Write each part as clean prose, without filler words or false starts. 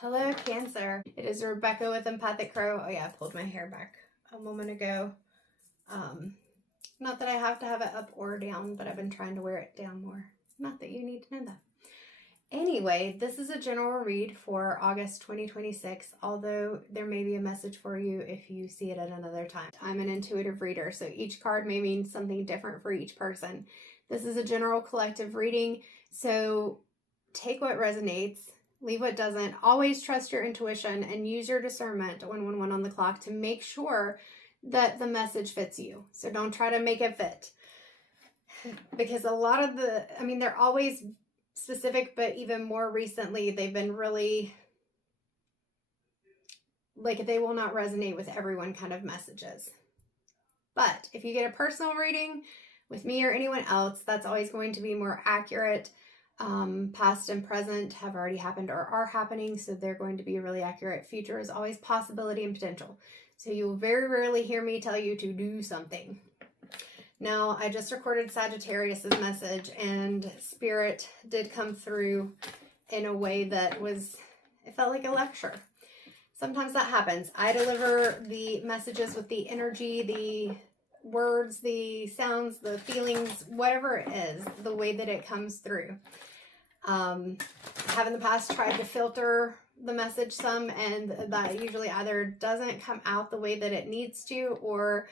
Hello, Cancer. It is Rebecca with Empathic Crow. Oh yeah, I pulled my hair back a moment ago. Not that I have to have it up or down, but I've been trying to wear it down more. Not that you need to know that. Anyway, this is a general read for August 2026, although there may be a message for you if you see it at another time. I'm an intuitive reader, so each card may mean something different for each person. This is a general collective reading, so take what resonates, leave what doesn't. Always trust your intuition and use your discernment 111 on the clock to make sure that the message fits you. So don't try to make it fit. Because a lot of they're always specific, but even more recently, they've been really, they will not resonate with everyone kind of messages. But if you get a personal reading with me or anyone else, that's always going to be more accurate. Past and present have already happened or are happening, so they're going to be really accurate. Future is always possibility and potential. So you'll very rarely hear me tell you to do something. Now, I just recorded Sagittarius's message, and Spirit did come through in a way that it felt like a lecture. Sometimes that happens. I deliver the messages with the energy, the words, the sounds, the feelings, whatever it is, the way that it comes through. I have in the past tried to filter the message some, and that usually either doesn't come out the way that it needs to, or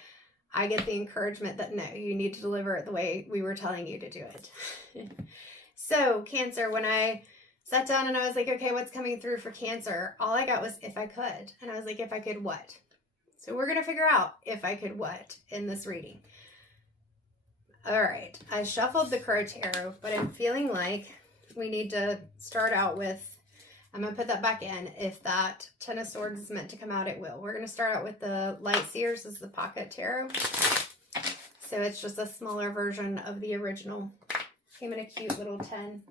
I get the encouragement that no, you need to deliver it the way we were telling you to do it. So Cancer, when I sat down and I was like, okay, what's coming through for Cancer? All I got was if I could. And I was like, if I could what? So we're going to figure out if I could what in this reading. All right. I shuffled the Crow Tarot, but I'm feeling like we need to start out with, I'm going to put that back in. If that Ten of Swords is meant to come out, it will. We're going to start out with the Light Seers. This is the Pocket Tarot. So it's just a smaller version of the original. Came in a cute little 10.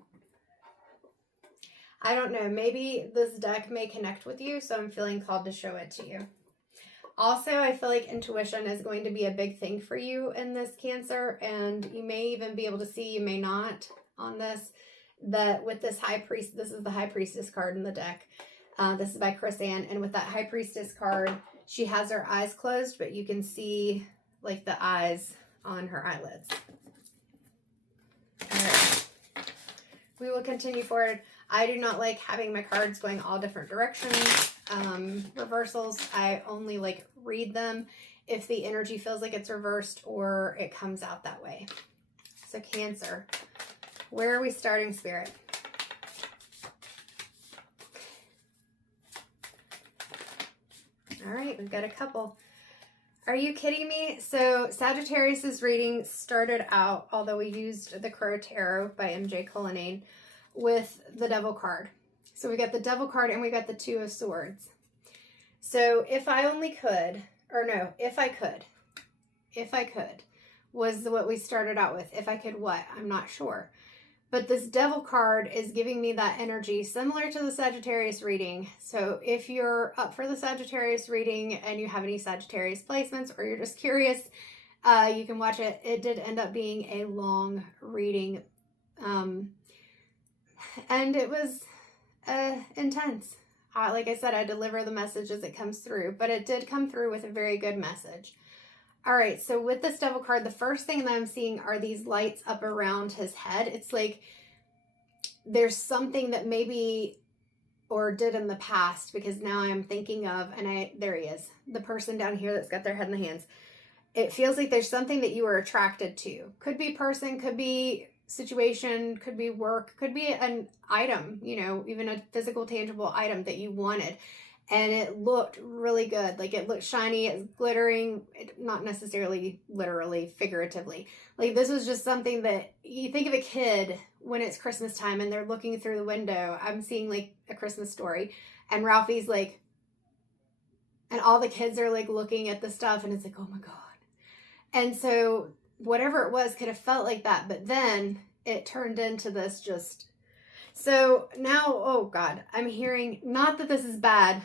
I don't know. Maybe this deck may connect with you, so I'm feeling called to show it to you. Also, I feel like intuition is going to be a big thing for you in this Cancer, and you may even be able to see, you may not on this, that with this High Priest, this is the High Priestess card in the deck. This is by Chris Ann, and with that High Priestess card, she has her eyes closed, but you can see like the eyes on her eyelids. All right. We will continue forward. I do not like having my cards going all different directions. Reversals, I only read them if the energy feels like it's reversed or it comes out that way. So Cancer, where are we starting, Spirit? All right, we've got a couple. Are you kidding me? So Sagittarius's reading started out, although we used the Crow Tarot by MJ Cullinane, with the Devil card. So we got the Devil card and we got the Two of Swords. So if I could was what we started out with. If I could what? I'm not sure. But this Devil card is giving me that energy similar to the Sagittarius reading. So if you're up for the Sagittarius reading and you have any Sagittarius placements, or you're just curious, you can watch it. It did end up being a long reading. And it was intense. Like I said, I deliver the message as it comes through, but it did come through with a very good message. All right, so with this Devil card, the first thing that I'm seeing are these lights up around his head. It's like there's something that maybe or did in the past, because now I'm thinking of, and there he is, the person down here that's got their head in the hands. It feels like there's something that you were attracted to. Could be person, could be situation, could be work, could be an item, even a physical, tangible item that you wanted. And it looked really good. Like it looked shiny, it's glittering, not necessarily literally, figuratively. Like this was just something that you think of a kid when it's Christmas time and they're looking through the window. I'm seeing like A Christmas Story, and Ralphie's like, and all the kids are like looking at the stuff, and it's like, oh my God. And so whatever it was could have felt like that, but then it turned into this just... So now, oh God, I'm hearing, not that this is bad,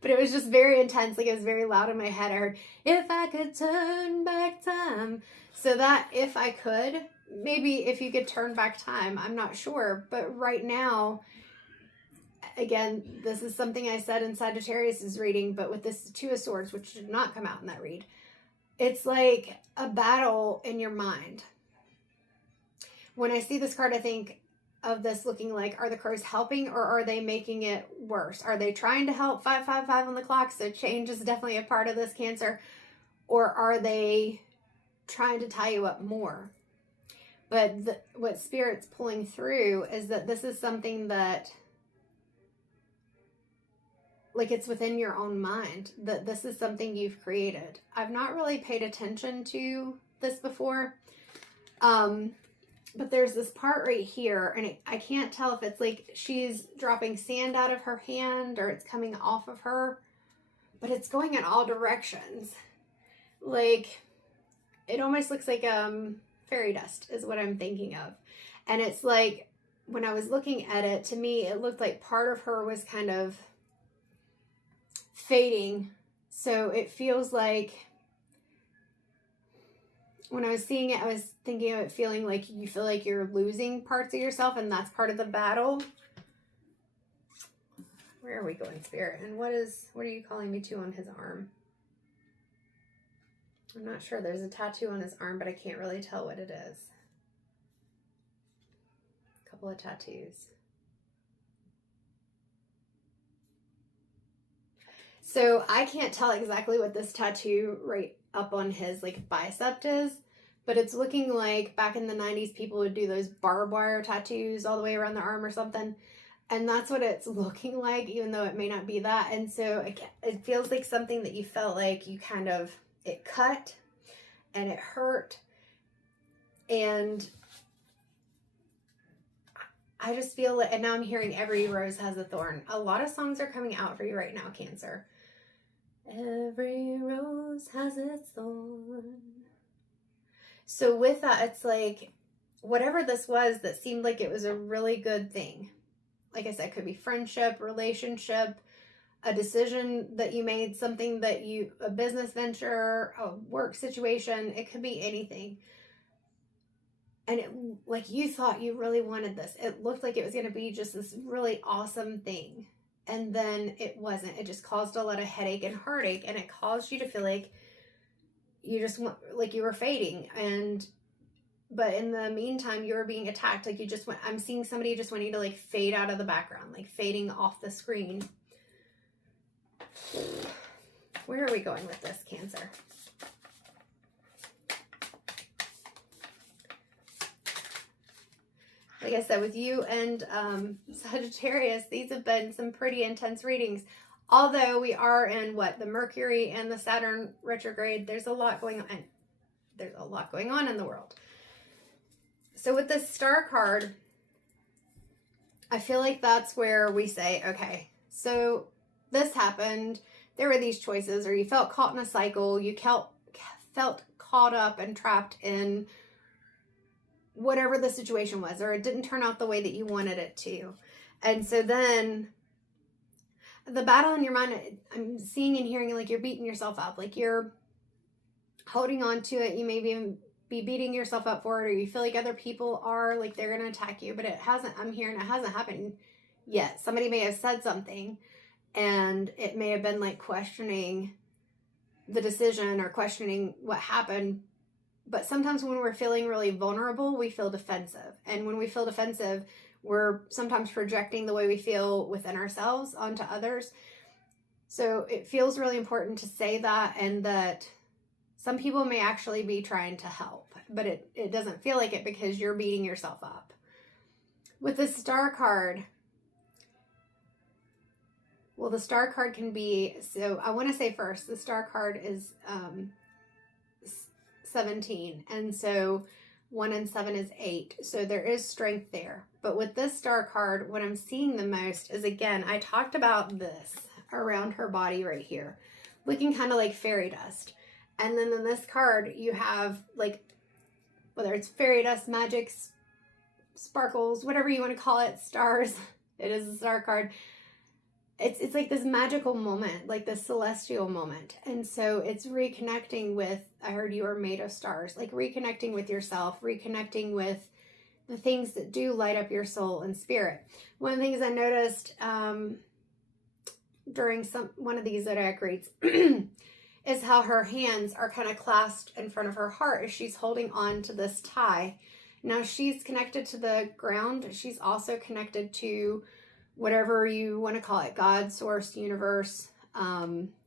but it was just very intense. Like it was very loud in my head. I heard, if I could turn back time. So that if I could, maybe if you could turn back time, I'm not sure. But right now, again, this is something I said in Sagittarius's reading, but with this Two of Swords, which did not come out in that read, it's like a battle in your mind. When I see this card, I think of this looking like, are the cards helping or are they making it worse? Are they trying to help? 555 on the clock, so change is definitely a part of this, Cancer. Or are they trying to tie you up more? But what Spirit's pulling through is that this is something that, like, it's within your own mind, that this is something you've created. I've not really paid attention to this before. But there's this part right here, and I can't tell if it's like she's dropping sand out of her hand or it's coming off of her, but it's going in all directions. Like, it almost looks like fairy dust is what I'm thinking of. And it's like, when I was looking at it, to me, it looked like part of her was kind of fading. So it feels like, when I was seeing it, I was thinking of it feeling like you feel like you're losing parts of yourself, and that's part of the battle. Where are we going, Spirit? And what are you calling me to on his arm? I'm not sure. There's a tattoo on his arm, but I can't really tell what it is. A couple of tattoos. So I can't tell exactly what this tattoo right up on his like bicep is, but it's looking like back in the 90s people would do those barbed wire tattoos all the way around the arm or something, and that's what it's looking like, even though it may not be that. And so it feels like something that you felt like you kind of, it cut and it hurt, and I just feel it. And now I'm hearing every rose has a thorn. A lot of songs are coming out for you right now, Cancer. Every rose has its thorn. So with that, it's like, whatever this was that seemed like it was a really good thing. Like I said, it could be friendship, relationship, a decision that you made, something that a business venture, a work situation. It could be anything. And it, like, you thought you really wanted this. It looked like it was going to be just this really awesome thing. And then it wasn't. It just caused a lot of headache and heartache. And it caused you to feel like you just want, like you were fading. But in the meantime, you were being attacked. Like, I'm seeing somebody just wanting to like fade out of the background, like fading off the screen. Where are we going with this, Cancer? Like I said, with you and Sagittarius, these have been some pretty intense readings. Although we are in the Mercury and the Saturn retrograde, there's a lot going on. There's a lot going on in the world. So with this Star card, I feel like that's where we say, okay, so this happened. There were these choices, or you felt caught in a cycle. You felt caught up and trapped in whatever the situation was, or it didn't turn out the way that you wanted it to. And so then the battle in your mind, I'm seeing and hearing like you're beating yourself up, like you're holding on to it. You may be beating yourself up for it, or you feel like other people are, like they're going to attack you, but it hasn't. I'm hearing it hasn't happened yet. Somebody may have said something, and it may have been like questioning the decision or questioning what happened. But sometimes when we're feeling really vulnerable, we feel defensive. And when we feel defensive, we're sometimes projecting the way we feel within ourselves onto others. So it feels really important to say that, and that some people may actually be trying to help, but it doesn't feel like it because you're beating yourself up. With the Star card, well, the Star card can be, so I want to say first, the Star card is 17, and so 1 and 7 is 8, so there is strength there. But with this Star card, what I'm seeing the most is, again, I talked about this around her body right here, looking kind of like fairy dust. And then in this card, you have like, whether it's fairy dust, magic, sparkles, whatever you want to call it, stars. It is a Star card. It's like this magical moment, like this celestial moment. And so it's reconnecting with, I heard you are made of stars, like reconnecting with yourself, reconnecting with the things that do light up your soul and spirit. One of the things I noticed during one of these zodiac reads is how her hands are kind of clasped in front of her heart as she's holding on to this tie. Now she's connected to the ground. She's also connected to whatever you want to call it, God, source, universe,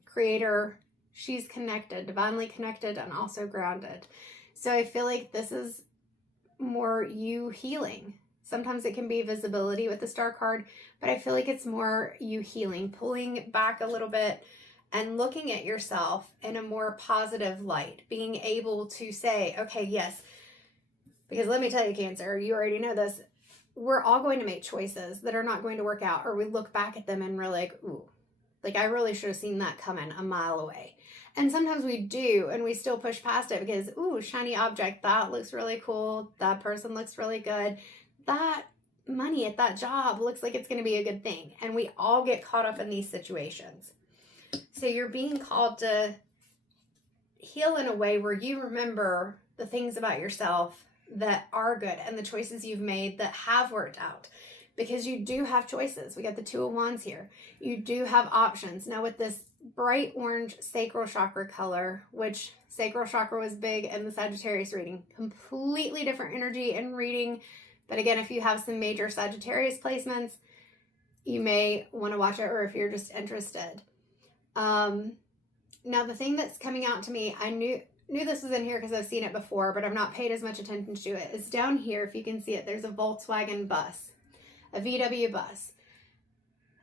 creator. She's connected, divinely connected, and also grounded. So I feel like this is more you healing. Sometimes it can be visibility with the star card, but I feel like it's more you healing, pulling back a little bit and looking at yourself in a more positive light, being able to say, okay, yes, because let me tell you, Cancer, you already know this, we're all going to make choices that are not going to work out, or we look back at them and we're like, ooh, like I really should have seen that coming a mile away. And sometimes we do, and we still push past it because, ooh, shiny object, that looks really cool. That person looks really good. That money at that job looks like it's going to be a good thing. And we all get caught up in these situations. So you're being called to heal in a way where you remember the things about yourself that are good and the choices you've made that have worked out. Because you do have choices. We got the Two of Wands here. You do have options. Now with this bright orange sacral chakra color, which sacral chakra was big in the Sagittarius reading, completely different energy and reading. But again, if you have some major Sagittarius placements, you may want to watch it, or if you're just interested. Now the thing that's coming out to me, I knew this was in here because I've seen it before, but I've not paid as much attention to it. It's down here. If you can see it, there's a Volkswagen bus, a VW bus.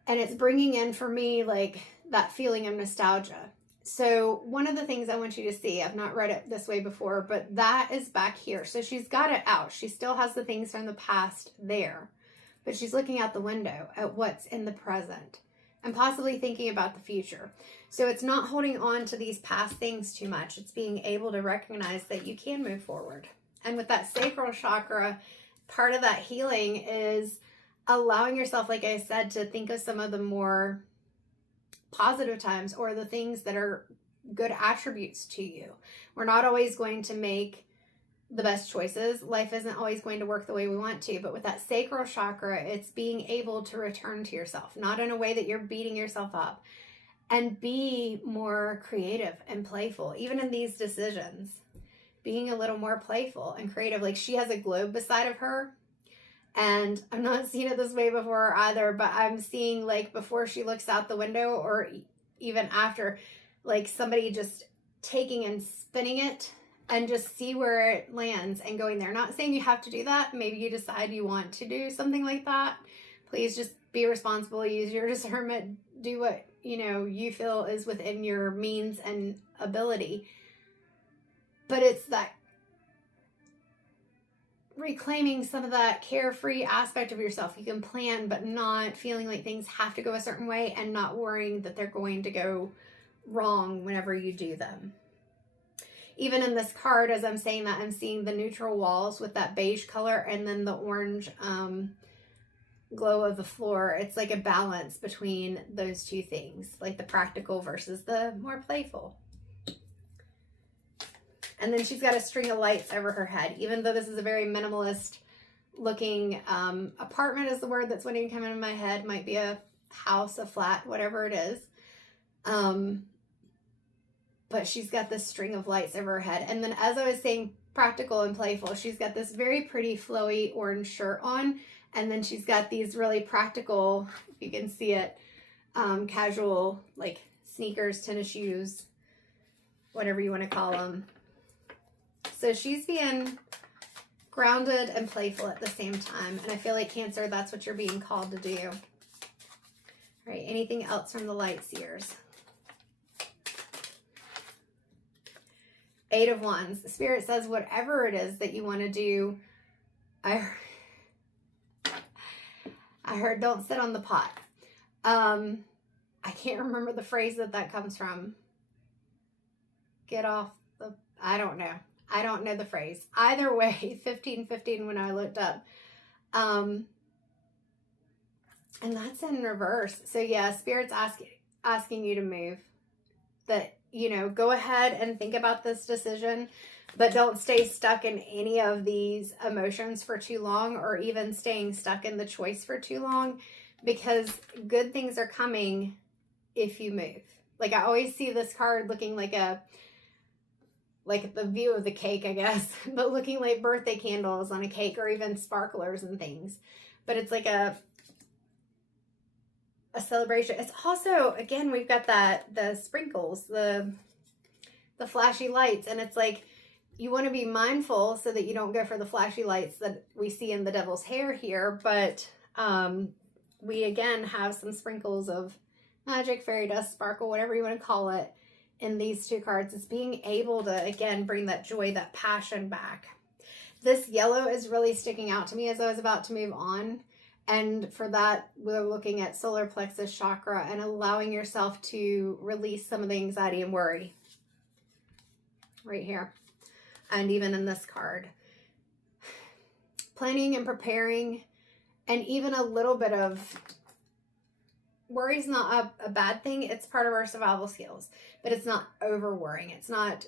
And it's bringing in for me like that feeling of nostalgia. So one of the things I want you to see, I've not read it this way before, but that is back here. So she's got it out. She still has the things from the past there, but she's looking out the window at what's in the present and possibly thinking about the future. So it's not holding on to these past things too much. It's being able to recognize that you can move forward. And with that sacral chakra, part of that healing is allowing yourself, like I said, to think of some of the more positive times or the things that are good attributes to you. We're not always going to make the best choices. Life isn't always going to work the way we want to, but with that sacral chakra, it's being able to return to yourself, not in a way that you're beating yourself up, and be more creative and playful, even in these decisions, being a little more playful and creative. Like she has a globe beside of her, and I've not seen it this way before either, but I'm seeing like before she looks out the window or even after, like somebody just taking and spinning it and just see where it lands and going there. Not saying you have to do that. Maybe you decide you want to do something like that. Please just be responsible, use your discernment, do what you feel is within your means and ability. But it's that reclaiming some of that carefree aspect of yourself. You can plan, but not feeling like things have to go a certain way and not worrying that they're going to go wrong whenever you do them. Even in this card, as I'm saying that, I'm seeing the neutral walls with that beige color and then the orange glow of the floor. It's like a balance between those two things, like the practical versus the more playful. And then she's got a string of lights over her head. Even though this is a very minimalist looking apartment is the word that's wanting to come into my head. Might be a house, a flat, whatever it is. But she's got this string of lights over her head. And then as I was saying, practical and playful, she's got this very pretty flowy orange shirt on. And then she's got these really practical, if you can see it, casual, like sneakers, tennis shoes, whatever you want to call them. So she's being grounded and playful at the same time. And I feel like Cancer, that's what you're being called to do. All right, anything else from the light seers? Eight of Wands. Spirit says whatever it is that you want to do. I heard don't sit on the pot. I can't remember the phrase that comes from. Get off the... I don't know. I don't know the phrase. Either way, 1515 when I looked up. And that's in reverse. So yeah, Spirit's asking you to move. That you know, go ahead and think about this decision, but don't stay stuck in any of these emotions for too long, or even staying stuck in the choice for too long, because good things are coming if you move. Like, I always see this card looking like the view of the cake, I guess, but looking like birthday candles on a cake, or even sparklers and things. But it's like a celebration. It's also, again, we've got the sprinkles, the flashy lights, and it's like, you want to be mindful so that you don't go for the flashy lights that we see in the devil's hair here. But we again have some sprinkles of magic, fairy dust, sparkle, whatever you want to call it, in these two cards. It's being able to, again, bring that joy, that passion back. This yellow is really sticking out to me as I was about to move on. And for that, we're looking at solar plexus chakra and allowing yourself to release some of the anxiety and worry right here. And even in this card, planning and preparing, and even a little bit of worry is not a bad thing. It's part of our survival skills, but it's not over worrying. It's not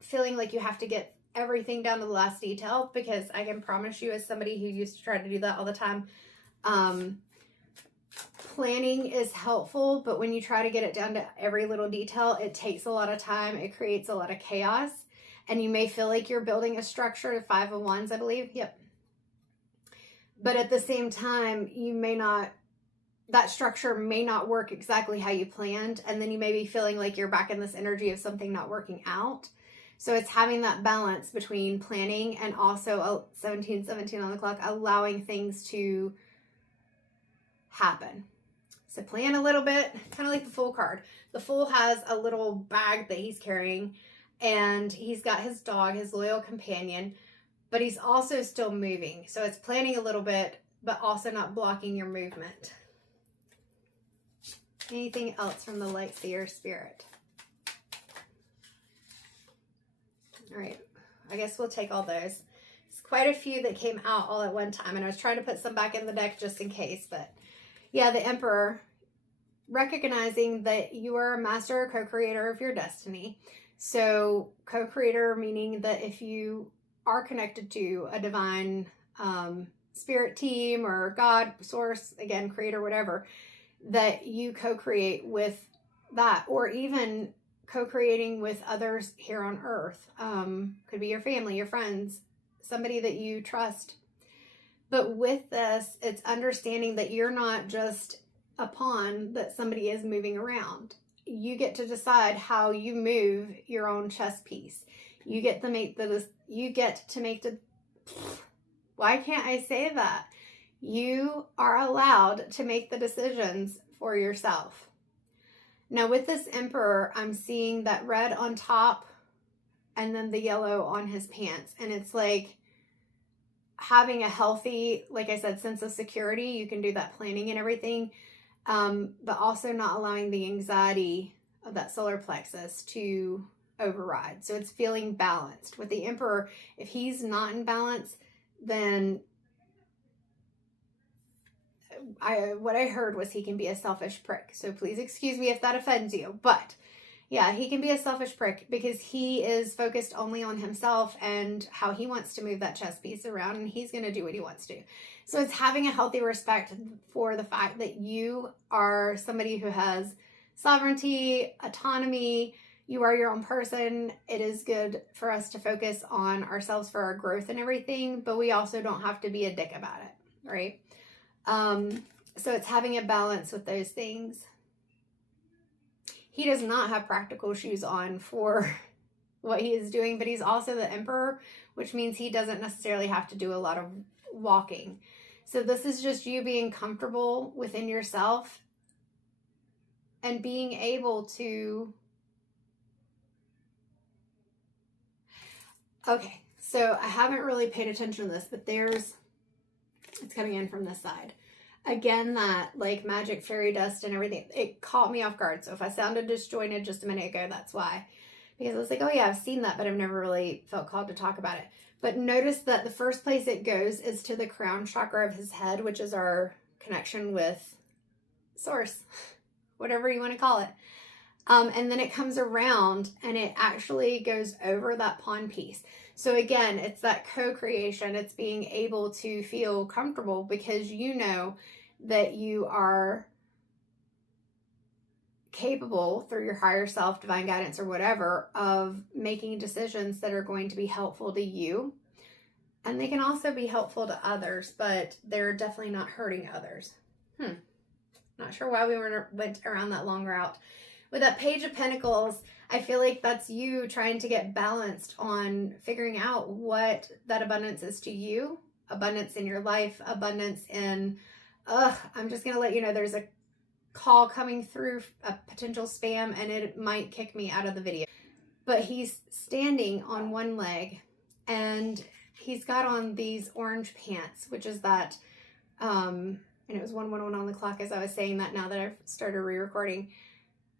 feeling like you have to get everything down to the last detail, because I can promise you, as somebody who used to try to do that all the time, planning is helpful, but when you try to get it down to every little detail, it takes a lot of time. It creates a lot of chaos, and you may feel like you're building a structure. 5 of Wands, I believe. Yep. But at the same time, you may not, that structure may not work exactly how you planned. And then you may be feeling like you're back in this energy of something not working out. So it's having that balance between planning and also 17 on the clock, allowing things to happen. So plan a little bit, kind of like the Fool card. The Fool has a little bag that he's carrying, and he's got his dog, his loyal companion, but he's also still moving. So it's planning a little bit, but also not blocking your movement. Anything else from the Light Seer Spirit? All right, I guess we'll take all those. It's quite a few that came out all at one time, and I was trying to put some back in the deck just in case, but yeah, the Emperor, recognizing that you are a master or co-creator of your destiny. So co-creator meaning that if you are connected to a divine spirit team or God, source, again, creator, whatever, that you co-create with that, or even co-creating with others here on earth. Could be your family, your friends, somebody that you trust. But with this, it's understanding that you're not just a pawn that somebody is moving around. You get to decide how you move your own chess piece. You get to make why can't I say that? You are allowed to make the decisions for yourself. Now with this Emperor, I'm seeing that red on top and then the yellow on his pants. And it's like having a healthy, like I said, sense of security. You can do that planning and everything, but also not allowing the anxiety of that solar plexus to override. So it's feeling balanced. With the Emperor, if he's not in balance, then what I heard was he can be a selfish prick. So please excuse me if that offends you. But yeah, he can be a selfish prick because he is focused only on himself and how he wants to move that chess piece around, and he's going to do what he wants to. So it's having a healthy respect for the fact that you are somebody who has sovereignty, autonomy. You are your own person. It is good for us to focus on ourselves for our growth and everything, but we also don't have to be a dick about it, right? So it's having a balance with those things. He does not have practical shoes on for what he is doing, but he's also the Emperor, which means he doesn't necessarily have to do a lot of walking. So this is just you being comfortable within yourself and being able to... Okay, so I haven't really paid attention to this, but it's coming in from this side. Again, that like magic, fairy dust and everything, it caught me off guard. So if I sounded disjointed just a minute ago, that's why. Because I was like, oh yeah, I've seen that, but I've never really felt called to talk about it. But notice that the first place it goes is to the crown chakra of his head, which is our connection with source, whatever you want to call it. And then it comes around and it actually goes over that pawn piece. So again, it's that co-creation. It's being able to feel comfortable because you know that you are capable through your higher self, divine guidance, or whatever, of making decisions that are going to be helpful to you. And they can also be helpful to others, but they're definitely not hurting others. Not sure why we went around that long route. With that Page of Pentacles, I feel like that's you trying to get balanced on figuring out what that abundance is to you. Abundance in your life, abundance in, I'm just going to let you know there's a call coming through, a potential spam, and it might kick me out of the video. But he's standing on one leg and he's got on these orange pants, which is that, and it was 1:11 on the clock as I was saying that now that I've started re-recording,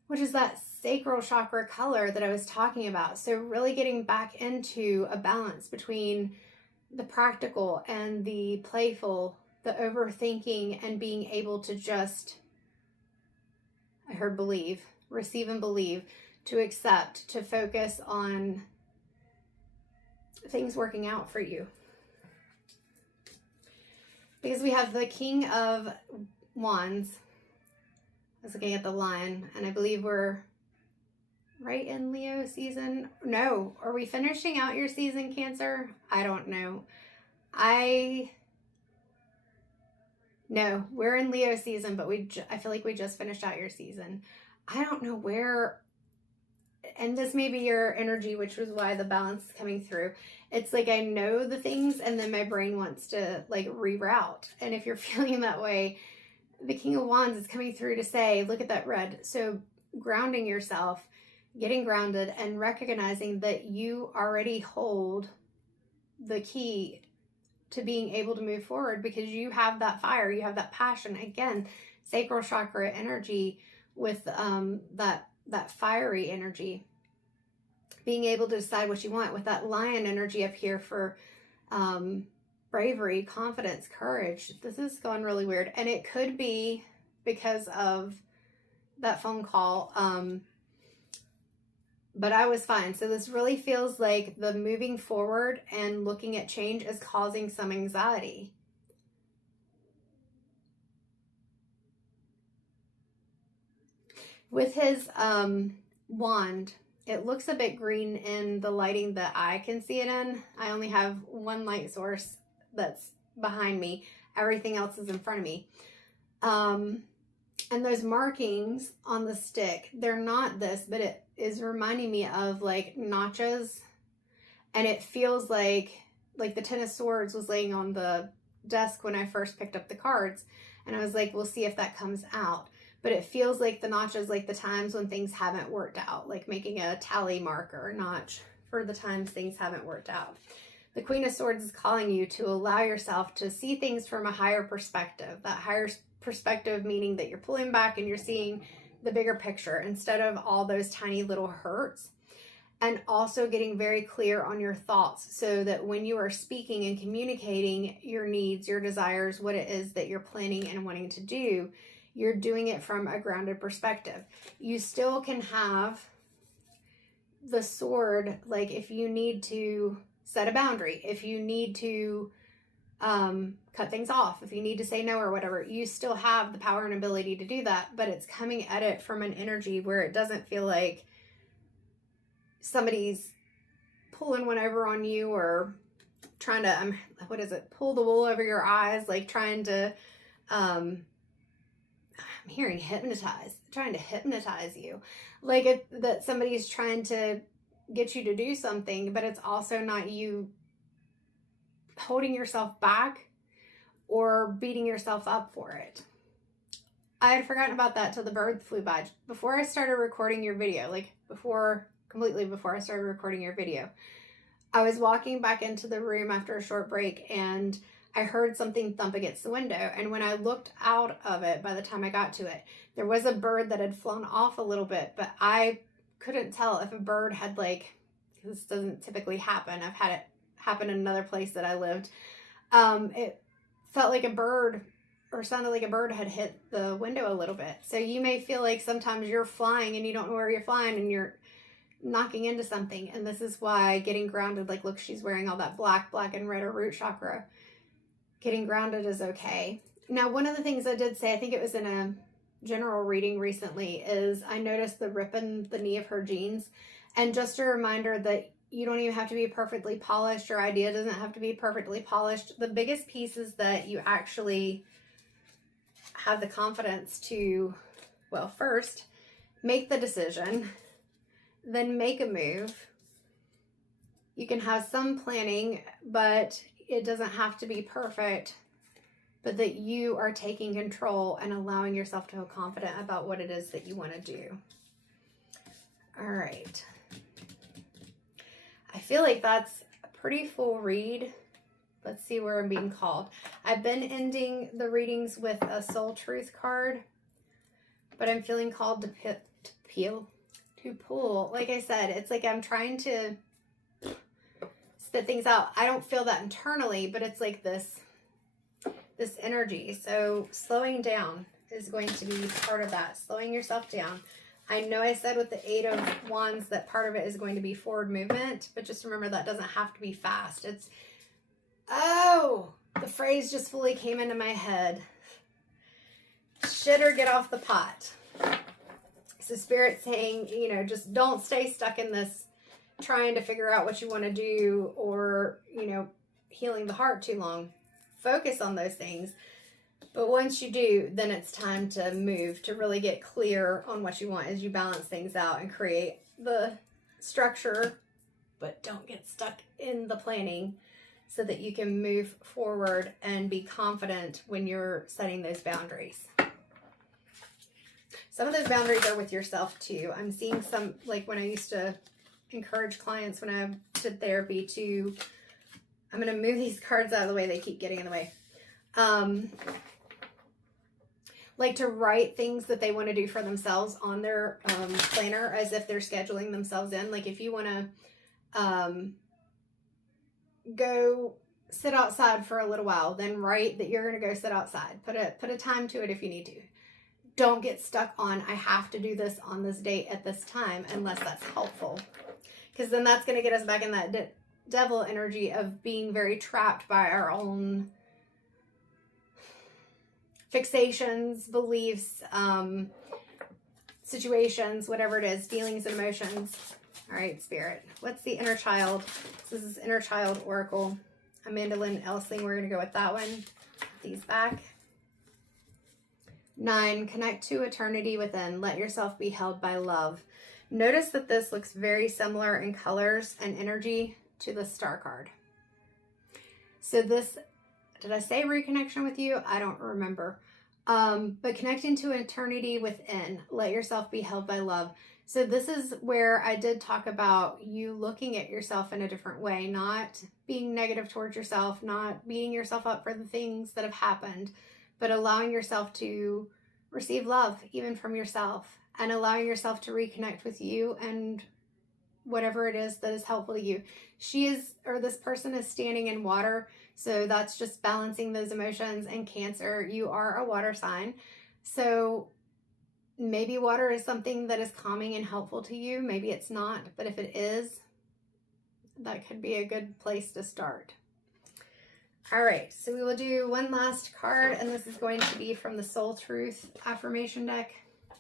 which is that sacral chakra color that I was talking about. So really getting back into a balance between the practical and the playful, the overthinking, and being able to just, I heard believe, receive and believe, to accept, to focus on things working out for you. Because we have the King of Wands. I was looking at the Lion, and I believe we're right in Leo season. No, are we finishing out your season, Cancer? I don't know. No, we're in Leo season, but I feel like we just finished out your season. I don't know where, and this may be your energy, which was why the balance is coming through. It's like I know the things, and then my brain wants to like reroute. And if you're feeling that way, the King of Wands is coming through to say, look at that red. So grounding yourself, getting grounded, and recognizing that you already hold the key to being able to move forward because you have that fire, you have that passion. Again, sacral chakra energy with that fiery energy. Being able to decide what you want with that lion energy up here for bravery, confidence, courage. This is going really weird. And it could be because of that phone call. But I was fine. So this really feels like the moving forward and looking at change is causing some anxiety. With his wand, it looks a bit green in the lighting that I can see it in. I only have one light source that's behind me. Everything else is in front of me. And those markings on the stick, they're not this, but it is reminding me of like notches. And it feels like the Ten of Swords was laying on the desk when I first picked up the cards. And I was like, we'll see if that comes out. But it feels like the notches, like the times when things haven't worked out, like making a tally marker notch for the times things haven't worked out. The Queen of Swords is calling you to allow yourself to see things from a higher perspective. That higher perspective meaning that you're pulling back and you're seeing the bigger picture instead of all those tiny little hurts. And also getting very clear on your thoughts so that when you are speaking and communicating your needs, your desires, what it is that you're planning and wanting to do, you're doing it from a grounded perspective. You still can have the sword, like if you need to set a boundary, if you need to cut things off, if you need to say no or whatever, you still have the power and ability to do that, but it's coming at it from an energy where it doesn't feel like somebody's pulling one over on you or trying to, pull the wool over your eyes, like trying to, I'm hearing trying to hypnotize you. Like that somebody's trying to get you to do something, but it's also not you holding yourself back or beating yourself up for it. I had forgotten about that till the bird flew by. Before I started recording your video, completely before I started recording your video, I was walking back into the room after a short break and I heard something thump against the window. And when I looked out of it, by the time I got to it, there was a bird that had flown off a little bit, but I couldn't tell if a bird had this doesn't typically happen. I've had it happen in another place that I lived. It felt like a bird or sounded like a bird had hit the window a little bit. So you may feel like sometimes you're flying and you don't know where you're flying and you're knocking into something. And this is why getting grounded, like look, she's wearing all that black and red, or root chakra. Getting grounded is okay. Now, one of the things I did say, I think it was in a general reading recently, is I noticed the rip in the knee of her jeans. And just a reminder that you don't even have to be perfectly polished. Your idea doesn't have to be perfectly polished. The biggest piece is that you actually have the confidence to, well, first, make the decision, then make a move. You can have some planning, but it doesn't have to be perfect, but that you are taking control and allowing yourself to feel confident about what it is that you want to do. All right. I feel like that's a pretty full read. Let's see where I'm being called. I've been ending the readings with a soul truth card, but I'm feeling called to pull. Like I said, it's like I'm trying to spit things out. I don't feel that internally, but it's like this energy. So slowing down is going to be part of that. Slowing yourself down. I know I said with the 8 of Wands that part of it is going to be forward movement, but just remember that doesn't have to be fast. It's, oh, the phrase just fully came into my head. Shit or get off the pot. So Spirit's saying, you know, just don't stay stuck in this trying to figure out what you want to do, or, you know, healing the heart too long. Focus on those things. But once you do, then it's time to move, to really get clear on what you want as you balance things out and create the structure, but don't get stuck in the planning, so that you can move forward and be confident when you're setting those boundaries. Some of those boundaries are with yourself too. I'm seeing some, like when I used to encourage clients when I did therapy to, I'm going to move these cards out of the way, they keep getting in the way. Like to write things that they want to do for themselves on their planner, as if they're scheduling themselves in. Like if you want to go sit outside for a little while, then write that you're going to go sit outside. Put a time to it if you need to. Don't get stuck on, I have to do this on this date at this time, unless that's helpful. Because then that's going to get us back in that devil energy of being very trapped by our own fixations, beliefs, situations, whatever it is, feelings and emotions. All right, Spirit. What's the inner child? This is Inner Child Oracle. Amanda Lynn Elsing. We're going to go with that one. Put these back. 9. Connect to eternity within. Let yourself be held by love. Notice that this looks very similar in colors and energy to the Star card. So this, did I say reconnection with you? I don't remember. But connecting to eternity within. Let yourself be held by love. So this is where I did talk about you looking at yourself in a different way, not being negative towards yourself, not beating yourself up for the things that have happened, but allowing yourself to receive love even from yourself, and allowing yourself to reconnect with you and whatever it is that is helpful to you. This person is standing in water, so that's just balancing those emotions. And Cancer, you are a water sign, so maybe water is something that is calming and helpful to you. Maybe it's not, but if it is, that could be a good place to start. All right, so we will do one last card, and this is going to be from the Soul Truth Affirmation deck,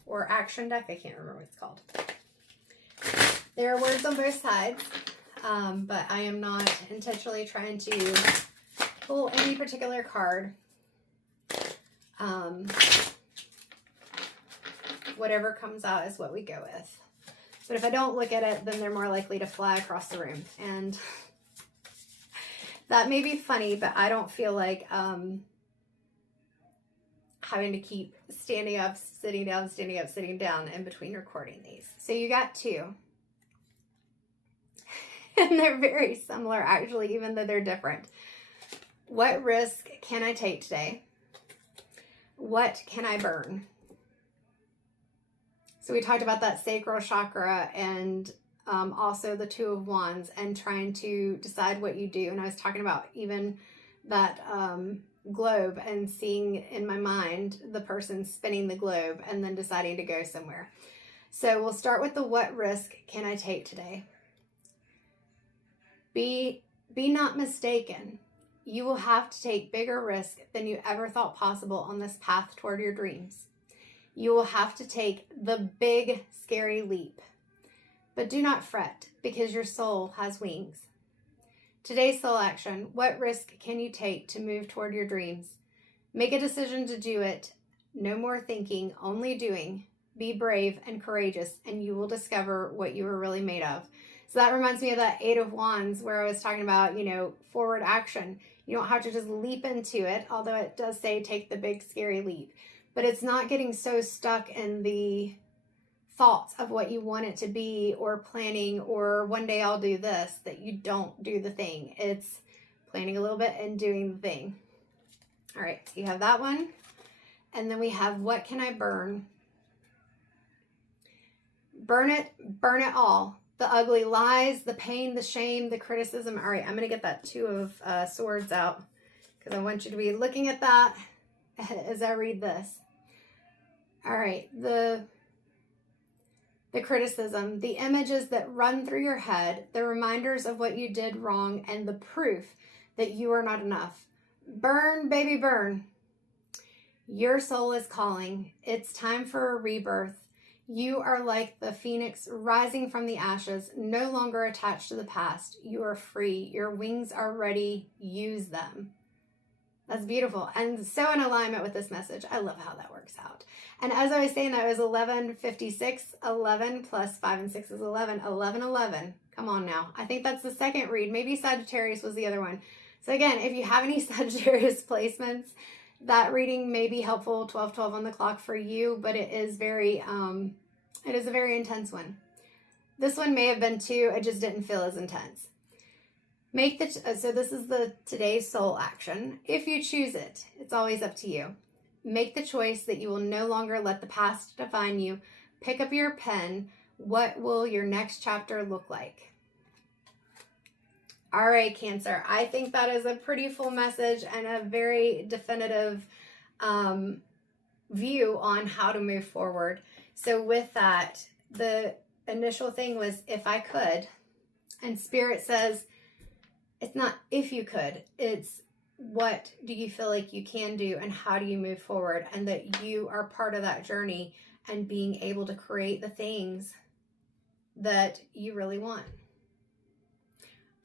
or Action deck. I can't remember what it's called. There are words on both sides, but I am not intentionally trying to pull any particular card. Whatever comes out is what we go with. But if I don't look at it, then they're more likely to fly across the room. And that may be funny, but I don't feel like having to keep standing up, sitting down, standing up, sitting down in between recording these. So you got 2. And they're very similar, actually, even though they're different. What risk can I take today? What can I burn? So we talked about that sacral chakra, and also the 2 of Wands, and trying to decide what you do. And I was talking about even that globe and seeing in my mind the person spinning the globe and then deciding to go somewhere. So we'll start with the what risk can I take today? Be not mistaken. You will have to take bigger risk than you ever thought possible on this path toward your dreams. You will have to take the big, scary leap. But do not fret, because your soul has wings. Today's soul action: what risk can you take to move toward your dreams? Make a decision to do it. No more thinking, only doing. Be brave and courageous, and you will discover what you are really made of. So that reminds me of that 8 of Wands where I was talking about, forward action. You don't have to just leap into it, although it does say take the big scary leap. But it's not getting so stuck in the thoughts of what you want it to be, or planning, or one day I'll do this, that you don't do the thing. It's planning a little bit and doing the thing. All right, so you have that one. And then we have what can I burn? Burn it all. The ugly lies, the pain, the shame, the criticism. All right, I'm going to get that 2 of Swords out because I want you to be looking at that as I read this. All right, the criticism, the images that run through your head, the reminders of what you did wrong, and the proof that you are not enough. Burn, baby, burn. Your soul is calling. It's time for a rebirth. You are like the phoenix rising from the ashes, no longer attached to the past. You are free. Your wings are ready. Use them. That's beautiful. And so in alignment with this message. I love how that works out. And as I was saying, that was 11:56, 11 plus 5 and 6 is 11, 11, 11. Come on now. I think that's the second read. Maybe Sagittarius was the other one. So again, if you have any Sagittarius placements, that reading may be helpful. 12:12 on the clock for you, but it is a very intense one. This one may have been too. It just didn't feel as intense. So this is the today's soul action. If you choose it, it's always up to you. Make the choice that you will no longer let the past define you. Pick up your pen. What will your next chapter look like? All right, Cancer. I think that is a pretty full message and a very definitive view on how to move forward. So with that, the initial thing was if I could, and Spirit says it's not if you could, it's what do you feel like you can do and how do you move forward, and that you are part of that journey and being able to create the things that you really want.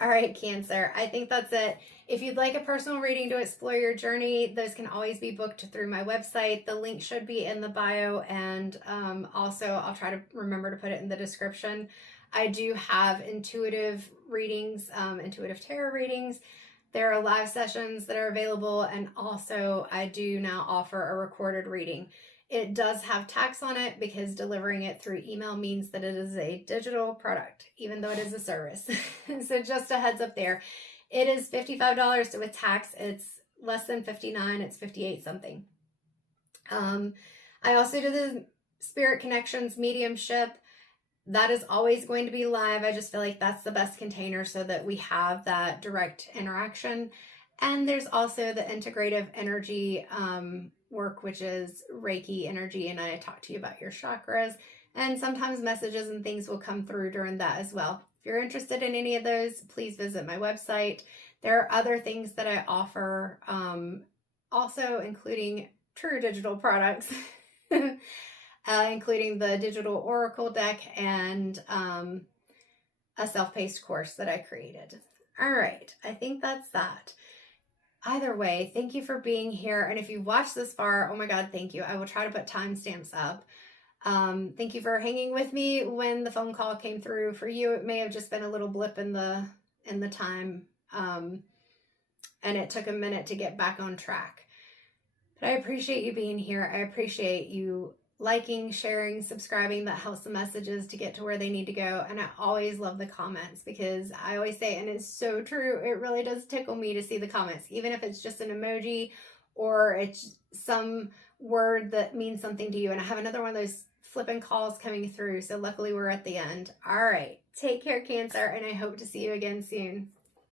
All right, Cancer, I think that's it. If you'd like a personal reading to explore your journey, those can always be booked through my website. The link should be in the bio, and also I'll try to remember to put it in the description. I do have intuitive readings, intuitive tarot readings. There are live sessions that are available, and also I do now offer a recorded reading. It does have tax on it because delivering it through email means that it is a digital product, even though it is a service. So just a heads up there. It is $55 with tax. It's less than $59. It's $58 something. I also do the Spirit Connections mediumship. That is always going to be live. I just feel like that's the best container so that we have that direct interaction. And there's also the integrative energy work, which is Reiki energy, and I talk to you about your chakras, and sometimes messages and things will come through during that as well. If you're interested in any of those, please visit my website. There are other things that I offer, also including true digital products, including the digital oracle deck and a self-paced course that I created. All right, I think that's that. Either way, thank you for being here. And if you've watched this far, oh my God, thank you. I will try to put timestamps up. Thank you for hanging with me when the phone call came through. For you, it may have just been a little blip in the time. And it took a minute to get back on track. But I appreciate you being here. I appreciate you liking, sharing, subscribing. That helps the messages to get to where they need to go. And I always love the comments, because I always say, and it's so true, it really does tickle me to see the comments, even if it's just an emoji or it's some word that means something to you. And I have another one of those flipping calls coming through. So luckily we're at the end. All right. Take care, Cancer, and I hope to see you again soon.